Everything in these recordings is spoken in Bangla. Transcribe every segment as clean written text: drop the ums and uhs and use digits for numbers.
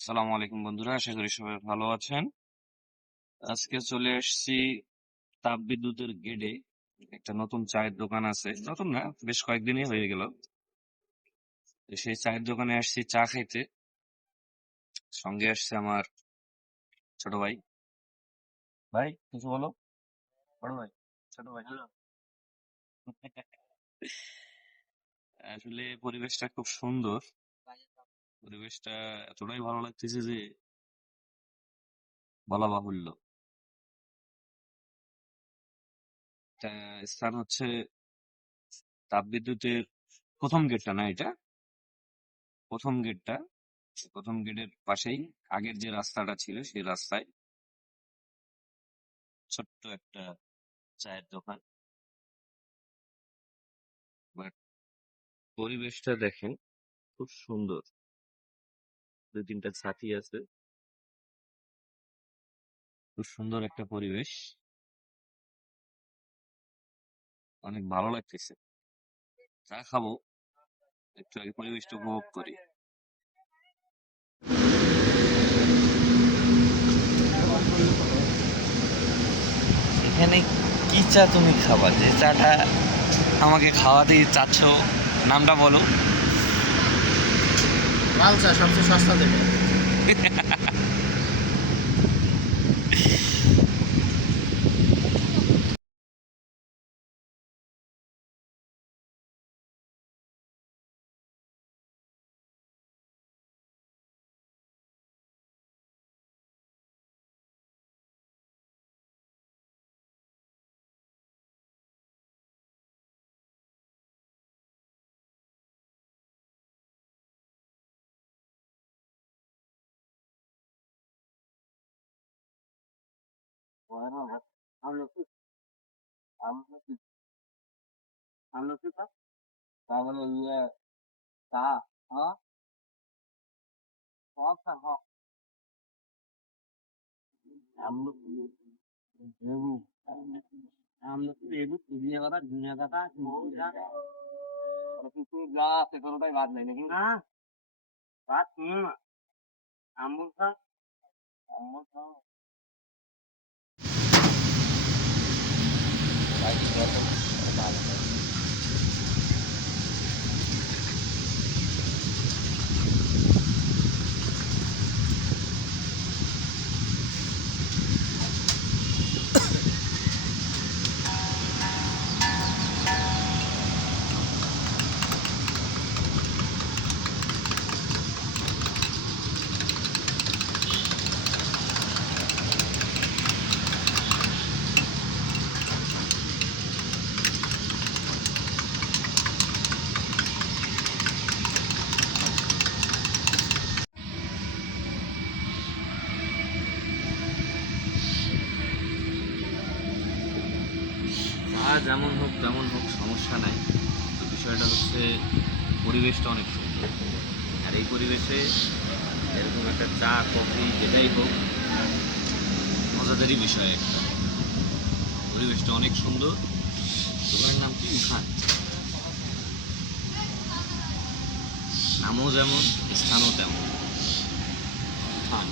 সালামু আলাইকুম বন্ধুরা, আশা করি সবাই ভালো আছেন। আজকে চলে এসেছি তাপবিদ্যুতের গেটে। একটা নতুন চায়ের দোকান আছে, নতুন না, বেশ কয়েকদিনই হয়ে গেল। তো সেই চায়ের দোকানে আসছি চা খাইতে। সঙ্গে আসছে আমার ছোট ভাই। ভাই কিছু বলো। বড় ভাই, ছোট ভাই। আসলে পরিবেশটা খুব সুন্দর। পরিবেশটা এতটাই ভালো লাগতেছে যে বলা বাহুল্য। এটা স্থান হচ্ছে তাপবিদ্যুতের প্রথম গেটটা, না এটা প্রথম গেটটা। প্রথম গেটের পাশেই আগের যে রাস্তাটা ছিল সেই রাস্তায় ছোট্ট একটা চায়ের দোকান। বাট পরিবেশটা দেখেন, খুব সুন্দর। দুই তিনটা ছাতি আছে, খুব সুন্দর একটা পরিবেশ। অনেক ভালো লাগতেছে। চা খাবো, একটু আগে পরিবেশটা উপভোগ করি। এখানে কি চা তুমি খাবা, যে চাটা আমাকে খাওয়াতে চাচ্ছ, নামটা বলো। লাল চা সবচেয়ে সস্তা দেবে। তাহলে ইয়ে চা, হ্যাঁ সব চা সব আমলকি, লেবু, আমলকি, লেবু, পুদিনা পাতা, ধনিয়া পাতা, কিছু যা আছে কোনোটাই বাদ নাই নাকি? না, বাদ শুনো না। আমুল খা, আমুল খাও। যেমন হোক তেমন হোক, সমস্যা নাই। তো বিষয়টা হচ্ছে পরিবেশটা অনেক সুন্দর। আর এই পরিবেশে এরকম একটা চা কফি যেটাই হোক, মজাদারই বিষয় একটা। পরিবেশটা অনেক সুন্দর। দোকানের নাম কি? উঠান। নামও যেমন, স্থানও তেমন। উঠান।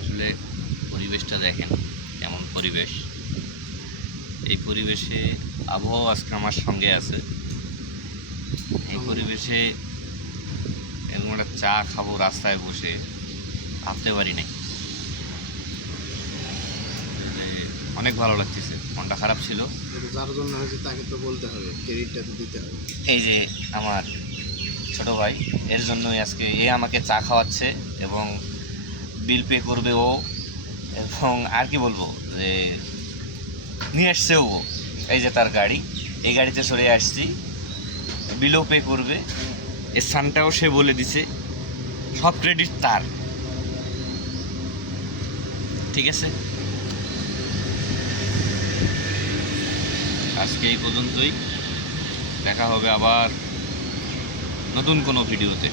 আসলে পরিবেশটা দেখেন কেমন পরিবেশ। এই পরিবেশে আবহাওয়া আজকে আমার সঙ্গে আছে। এই পরিবেশে এরকম একটা চা খাবো রাস্তায় বসে, ভাবতে পারি নাই। অনেক ভালো লাগতেছে, মনটা খারাপ ছিল। যার জন্য হয়েছে তাকে তো বলতে হবে, ক্রেডিটটা তো দিতে হবে। এই যে আমার ছোট ভাই, এর জন্যই আজকে আমাকে চা খাওয়াচ্ছে এবং বিল পে করবে ও। এবং আর কি বলবো, যে নিয়ে আসছে ও। এই যে তার গাড়ি, এই গাড়িতে চড়ে আসছি, বিলও পে করবে, স্থানটাও সে বলে দিছে, সব ক্রেডিট তার। ঠিক আছে, আজকে এই পর্যন্তই। দেখা হবে আবার নতুন কোনো ভিডিওতে।